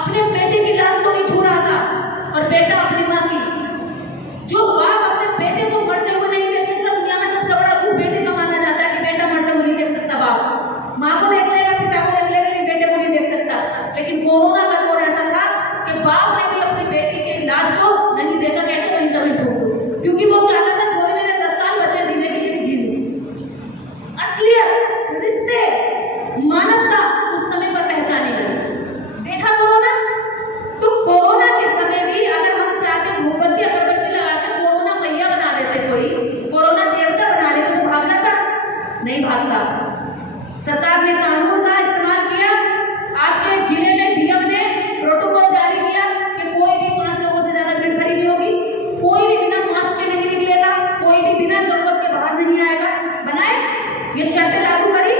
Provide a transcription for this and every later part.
अपने बेटे की लाश को नहीं छू रहा था और बेटा अपनी मां की। जो बाप अपने बेटे को मरते हुए नहीं देख सकता, दुनिया में सबसे बड़ा दुख बेटे का माना जाता है कि बेटा मरते हुए नहीं देख सकता। बाप मां को देख लेगा, पिता को देख लेगा, लेकिन बेटे को नहीं देख सकता। लेकिन कोरोना का दौर ऐसा था कि बाप ने भी अपनी बेटी की लाश को नहीं देखा, कहते वहीं जमीन ठोक दो, क्योंकि वो चाहता था जो मेरे 10 साल बचे जीने के लिए भी जी लूं। असलियत, रिश्ते, मानवता उस समय पर पहचाने गए। देखा कोरोना, तो कोरोना के समय भी अगर हम चाहते धूपबत्ती अगरबत्ती लगाते कोरोना मैया बना देते, कोई कोरोना देवता बना देते, तो भाग जाता? नहीं भागता। सरकार ने कानून का इस्तेमाल किया, आपके जिले में डीएम ने प्रोटोकॉल जारी किया कि कोई भी 5 लोगों से ज्यादा भीड़ खड़ी नहीं होगी, कोई भी बिना मास्क के नहीं निकलेगा, कोई भी बिना जरूरत के बाहर नहीं आएगा। बनाए ये शर्त लागू करी,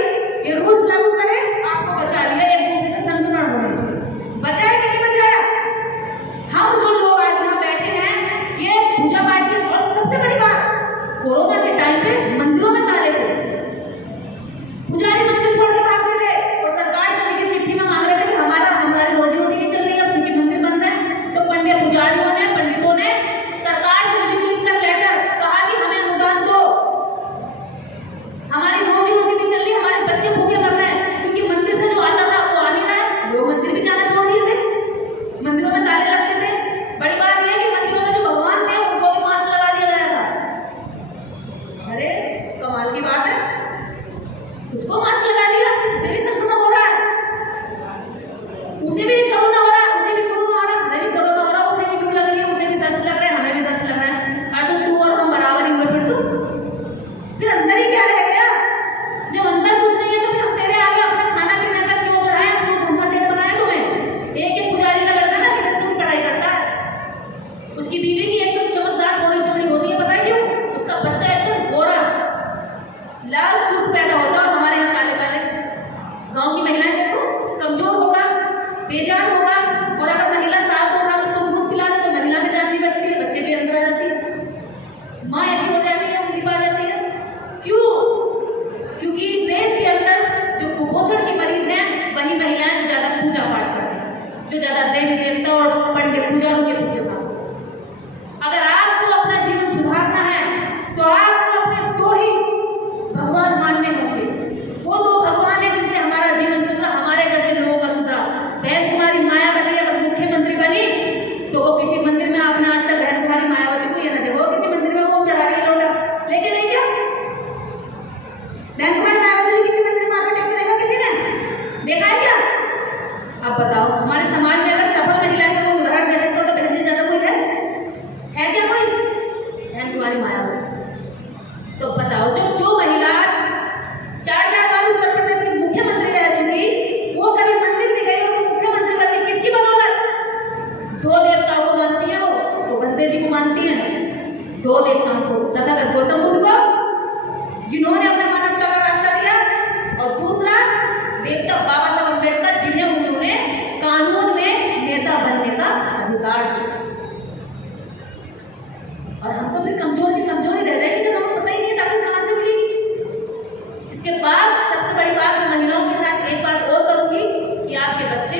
ये रूल्स लागू करे, आपको बचा लिया एक दूसरे से संक्रमण होने से। बचाया कि नहीं बचाया? हम जो लोग आज यहाँ बैठे हैं, ये पूजा पाठ की, और सबसे बड़ी बात, कोरोना के टाइम पे मंदिरों में ताले थे, पुजारी मंदिर छोड़ के भाग गए थे और सरकार से लिखित चिट्ठी में मांग रहे थे कि हमारी रोजी रोटी नहीं चल रही है, क्योंकि मंदिर बंद है। तो पंडित पुजारियों ने, पंडितों ने सरकार से लिख कर लेटर कहा कि हमें अनुदान दो, हमारी रोजी रोटी नहीं चल रही, हमारे बच्चे भूखे मर रहे हैं, क्योंकि मंदिर से जो आता था वो आ नहीं रहा है। लोग मंदिर भी जाना छोड़ दिए थे, मंदिरों में ताले लग गए थे। बड़ी बात यह है कि मंदिरों में जो भगवान थे उनको भी मास्क लगा दिया गया था। अरे कमाल की बात है, उसको मास्क लगा दिया, उसे भी संक्रमण हो रहा है, उसे भी कोरोना हो रहा है, उसे भी कोरोना हो रहा है, हमें भी कोरोना हो रहा है, उसे भी लू लग रही है, उसे भी दस्त लग रहा है, हमें भी दस्त लग रहा है। तो तू और हम बराबर ही हुए, फिर अंदर ही क्या रह गया? जब अंदर कुछ नहीं है तो फिर हम तेरे आगे अपना खाना पीना का क्यों चढ़ाए, हम जो धंधा सेठ बनाए तुम्हें। एक पुजारी का लड़का ना किधर से पढ़ाई करता है, उसकी बीवी की एकदम चमकदार गोरी चमड़ी होती है, पता है क्यों? उसका बच्चा एकदम गोरा लाल सुर्ख पैदा होता है, और हमारे यहाँ काले काले। गांव की महिलाएं देखो, कमजोर होगा, बेजान होगा, और अगर महिला 2 साल उसको दूध पिला दे तो महिला में जान भी बचती है, बच्चे भी अंदर आ जाती है, माँ ऐसी हो जाती है, उंगली पा जाती है। क्यों? क्योंकि इस देश के अंदर जो कुपोषण की मरीज हैं वही महिलाएं जो ज्यादा पूजा पाठ करती हैं, जो ज्यादा देवी देवता और पंडित पुजारियों के पीछे भागती। अगर आपको अपना जीवन सुधारना है तो आपको अपने 2 ही भगवान मानने होंगे। वो 2 भगवान है जिनसे हमारा जीवन सुधरा, हमारे जैसे लोगों का सुधरा। बहन तुम्हारी मायावती अगर मुख्यमंत्री बनी तो वो किसी मंदिर में आपने आज तक बहन तुम्हारी मायावती को ये ना देखो किसी मंदिर में वो चढ़ा रही है लोटा लेके नहीं, क्या बहन तुम्हारी मायावती को किसी मंदिर में माथा टेक के देखा किसी ने? देखा है क्या? अब बताओ, हमारे समाज में अगर सफल महिला का कोई उदाहरण दे सकते हो तो बहन जी ज्यादा कोई है क्या? कोई बहन तुम्हारी मायावती। तो बताओ, जो महिला 4 बार उत्तर प्रदेश की मुख्यमंत्री रह चुकी, वो कभी मंदिर नहीं गई और मुख्यमंत्री बनी, किसकी बदौलत? 2 देवताओं को मानती है वो बंदे जी को मानती है, 2 देवताओं को, तथागत गौतम बुद्ध को जिन्होंने अपने मानवता का रास्ता दिया, और दूसरा देवता बाबा साहब अम्बेडकर जिन्हें उन्होंने कानून में नेता बनने का अधिकार दिया। और हम तो फिर कमजोर की कमजोरी रह जाएगी जब हमें पता ही नहीं ताकत कहां से मिलेगी। इसके बाद सबसे बड़ी बात मैं महिलाओं के साथ एक बात और करूंगी कि आपके बच्चे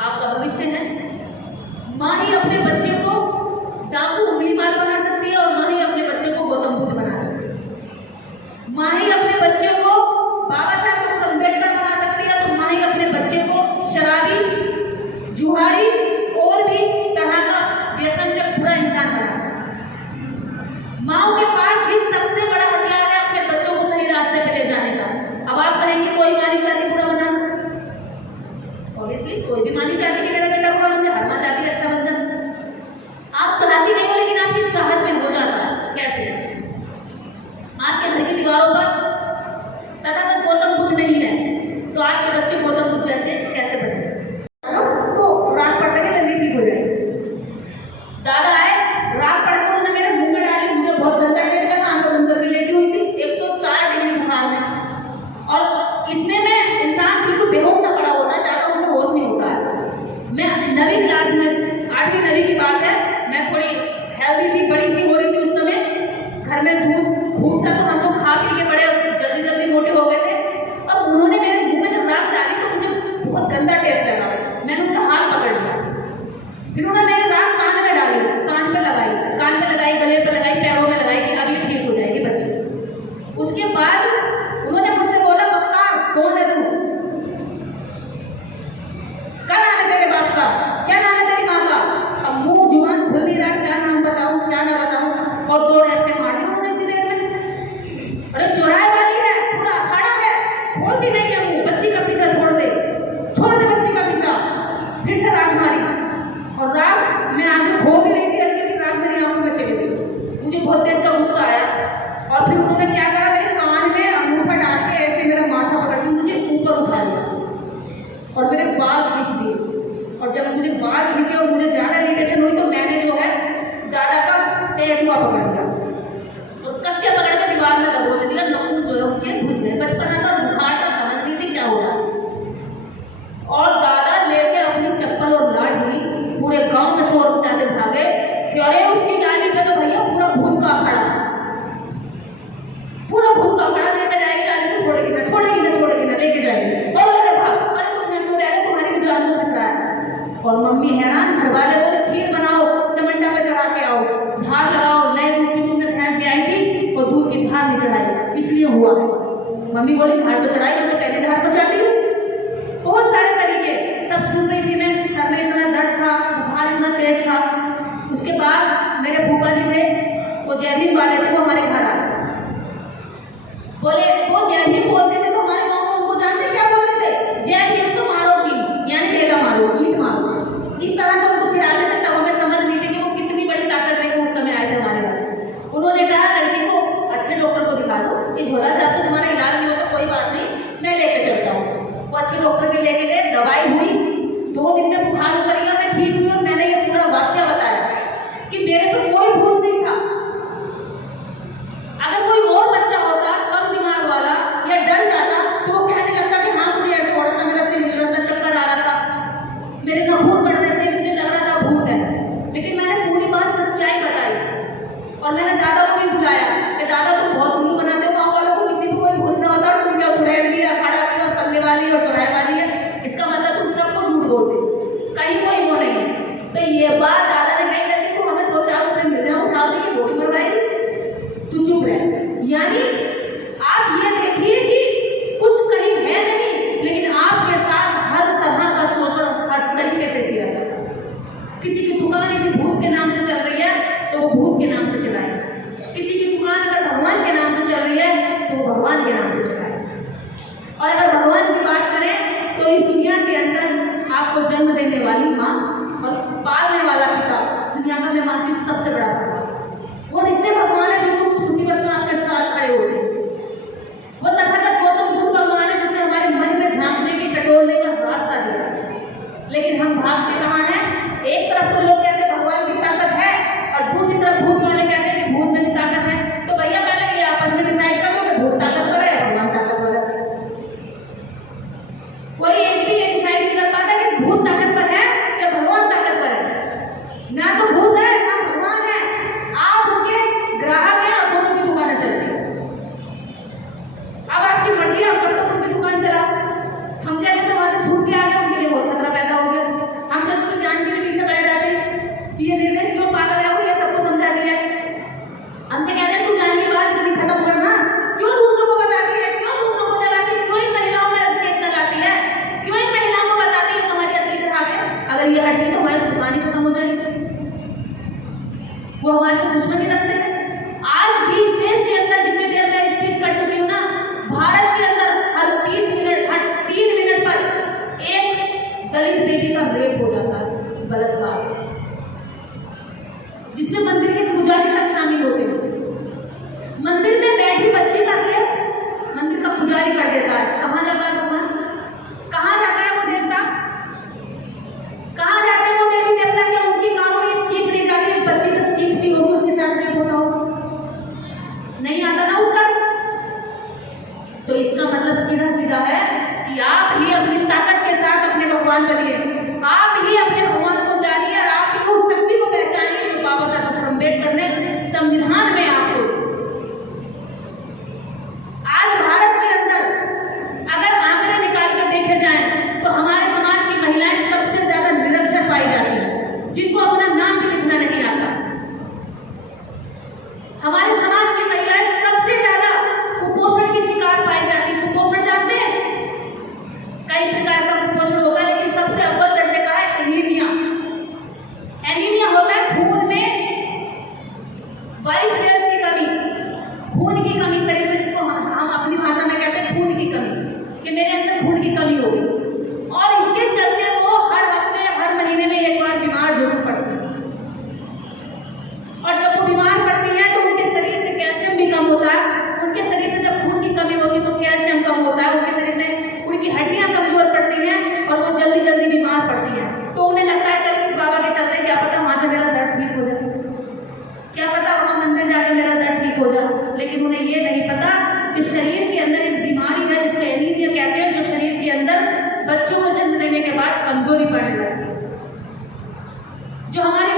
आपका भविष्य है। माँ ही अपने बच्चे को डाकू उंगलीमाल बना सकती है, और माँ ही अपने बच्चे को गौतम बुद्ध बना सकती है। माँ ही अपने बच्चे को बाबा साहब अम्बेडकर बना सकती है, तो माँ ही अपने बच्चे को शराबी, जुहारी और भी तरह का व्यसन से पूरा इंसान बना सकती है। माओ के पास ही सबसे बड़ा हथियार है अपने बच्चों को सही रास्ते पे ले जाने का। अब आप कहेंगे कोई माँ नहीं चाहती बुरा बनाना, ऑब्वियसली कोई भी माँ नहीं चाहती कि मेरा बेटा बुरा बन जाए, हर माँ चाहती है अच्छा बन जाए। आप चाहती नहीं हो, लेकिन आपकी चाहत में हो जाता है। कैसे? आपके घर की दीवारों पर तथागत गौतम बुद्ध नहीं है, तो आपके बच्चे गौतम बुद्ध जैसे कैसे बने? तो रात पड़ के जल्दी ठीक हो जाए। दादा आए, रात पड़ के उन्होंने मेरे मुंह में डाली, मुझे बहुत गंदा टेस्ट लगा, आंखें बंद करके लेटी हुई थी 104 डिग्री बुखार में, और इतने में इंसान बिल्कुल बेहोश सा पड़ा होता है, ज्यादा उसे होश नहीं होता है। मैं 9वीं क्लास में, 8वीं 9वीं की बात है, मैं थोड़ी हेल्दी थी, बड़ी सी हो रही थी उस समय, घर में दूध खूब था, तो हम लोग खा पी के बड़े जल्दी जल्दी मोटे हो गए थे। अब उन्होंने मेरे मुंह में जब राख डाली तो मुझे बहुत गंदा टेस्ट लगा। मैंने उनका हाथ बहुत तेज का गुस्सा आया और फिर उन्होंने क्या करा, मेरे कान में अंगूठा डाल के ऐसे मेरा माथा पकड़ के मुझे ऊपर उठा लिया और मेरे बाल खींच दिए। और जब मुझे बाल खींचे और मुझे ज़्यादा इरिटेशन हुई तो मैंने जो है दादा का टेटुआ पकड़ लिया और कस के पकड़ के दीवार में दबोच दिया। नखून जो है उनके घुस गए। बचपना था, बुखार था, समझ नहीं थी क्या हो रहा है। और दादा लेके अपनी चप्पल और लाठी पूरे गांव में शोर मचाते भागे कि अरे उसकी लाली पे तो भैया पूरा भूत का खड़ा है, पूरा भूत का खड़ा लेके जाएगी, लाली को छोड़ेगी ना, छोड़ेगी ना, छोड़ेगी ना, लेके जाएगी। और लेके भाग, अरे तुम है तो रह, तुम्हारी भी जान तो खतरा है। और मम्मी हैरान, घर वाले बोले खीर बनाओ, चमंडा पे चढ़ा के आओ, धार लगाओ, नए दूध की तुमने भैंस ले आई थी और दूध की धार नहीं चढ़ाई, इसलिए हुआ। मम्मी बोली धार तो चढ़ाई, मैं तो कहती धार तो चाहती हूँ। बहुत सारे तरीके सब सुन रही थी मैं। सर में इतना दर्द था, बुखार इतना तेज था। उसके बाद मेरे फूफा जी थे, वो जय भीम वाले थे, वो हमारे घर आए। बोले वो जय भीम बोलते थे तो हमारे गांव में उनको जानते क्या बोलते थे, जय भीम तो मारो की, यानी डेला मारो, ईट मारो, इस तरह से उनको चिढ़ाते थे। तब हमें समझ नहीं थी कि वो कितनी बड़ी ताकत लेकर उस समय आए थे हमारे घर। उन्होंने कहा लड़की को अच्छे डॉक्टर को दिखा दो, ये झोला साहब से तुम्हारा इलाज नहीं हो तो कोई बात नहीं, मैं लेके चलता हूँ। वो अच्छे डॉक्टर के लेके गए, दवाई हुई, 2 दिन में बुखार उतर गया, मैं ठीक हुई। और मैंने ये पूरा वाक्य बताया कि मेरे तो कोई भूत नहीं था। अगर कोई और बच्चा होता कम दिमाग वाला या डर जाता तो वो कहने लगता कि हाँ मुझे ऐसे हो रहा था, मेरा सिर हिल रहा था, चक्कर आ रहा था, मेरे नाखून बढ़ रहे थे, मुझे लग रहा था भूत है। लेकिन मैंने पूरी बात सच्चाई बताई और मैंने दादा को भी बुलाया कि दादा तुम बहुत उल्लू बनाते हो गाँव वालों को, किसी को कोई भूत ना होता, तुम क्या चुड़ैल भी है, अखाड़ा भी और पल्ले वाली और चौराहे वाली है, इसका मतलब तुम सबको झूठ बोलते, कहीं कोई वो नहीं है। तो ये बात दादा ने कही करके तो हमें 2-4 रुपये मिलते हैं, उठाने की गोली मरवाएगी, तू चुप रह। यानी आप ये देखिए कि कुछ कहीं है नहीं, लेकिन आपके साथ हर तरह का शोषण हर तरीके से किया जाता है। किसी की दुकान यदि भूत के नाम से चल रही है तो वो भूत के नाम से चलाए, किसी की दुकान अगर भगवान के नाम से चल रही है तो वो भगवान के नाम से चलाए। और अगर भगवान की बात करें तो इस दुनिया के अंदर आपको जन्म देने वाली माँ और पालने वाला पिता दुनिया का मैं मानती हूँ सबसे बड़ा भगवान। वो रिश्ते भगवान है जो उस मुसीबत में आपके साथ खड़े होते हैं। वो तथागत गौतम बुद्ध भगवान है जिसने हमारे मन में झांकने की, टटोलने का रास्ता दिया। लेकिन हम भागते कहाँ हैं? एक तरफ तो लोग कहते हैं भगवान की ताकत है और दूसरी तरफ भूत वाले कहते हैं कि भूत में भी ताकत है। तो भैया पहले ये आपस में डिसाइड कर लो कि भूत ताकतवर है, भगवान ताकतवर है। कोई एक भी ये डिसाइड नहीं कर पाता कि भूत ताकतवर है या भगवान ताकतवर है। ना तो भूत है ना भगवान है, आप उनके ग्राहक हैं और दोनों की दुकानें चलती हैं। अब आपकी मर्जी, आप कब तक उनकी दुकान चलाओ। हम जैसे तो वहां से छूट के आ गए, उनके लिए बहुत खतरा पैदा हो गया। हम जैसे तो जान के पीछे खड़े रहते, ये निर्देश क्यों पागल है वो, ये सबको समझा दिया। हमसे कहते हैं तू जान की बात इतनी खत्म करना, क्यों दूसरों को बताती है, क्यों दूसरों को जलाती है, क्यों इन महिलाओं में चेतना लाती है, क्यों इन महिलाओं को बताती है तुम्हारी असली तरह है। अगर ये हट गई तो हमारी तो दुकान ही खत्म हो जाएगी। वो हमारे को दुश्मनी रखते हैं। आज भी इस देश के अंदर जितनी देर मैं स्पीच कर चुकी हूँ ना, भारत के अंदर हर 3 मिनट पर एक दलित बेटी का रेप हो जाता है, बलात्कार, जिसमें मंदिर के पुजारी तक शामिल होते हैं। मंदिर में बैठी बच्चे का रेप मंदिर का पुजारी कर देता है। कहाँ जाता है भगवान? कहाँ जाता है वो देवता? कहाँ जाते हैं वो देवी देवता? क्या उनकी कानों में चीख नहीं जाती? बच्ची जब चीखती होगी उसके साथ रेप होता होगा, नहीं आता ना उत्तर। तो इसका मतलब सीधा सीधा है कि आप ही अपनी ताकत के साथ अपने भगवान बनिए, आप ही अपने भगवान को जानिए और आप ही उस शक्ति को पहचानिए जो बाबा साहब अम्बेडकर ने संविधान में आपको दी। आज भारत के अंदर अगर आंकड़े निकाल के देखे जाएं तो हमारे समाज की महिलाएं सबसे ज्यादा निरक्षर पाई जाती हैं, जिनको अपना नाम भी लिखना नहीं आता। हमारे समाज की महिलाएं सबसे ज्यादा कुपोषण की शिकार पाई जाती है। कुपोषण जानते हैं? कई प्रकार का कुपोषण होता है, लेकिन सबसे अव्वल दर्जे का है एनीमिया। एनीमिया होता है खून में वाइट सेल्स की कमी, खून की कमी शरीर में, जिसको हम अपनी भाषा में कहते हैं खून की कमी, कि मेरे अंदर खून की कमी हो गई। और इसके चलते वो हर हफ्ते हर महीने में एक बार बीमार जरूर पड़ती है। और जब वो बीमार पड़ती है तो उनके जो हमारी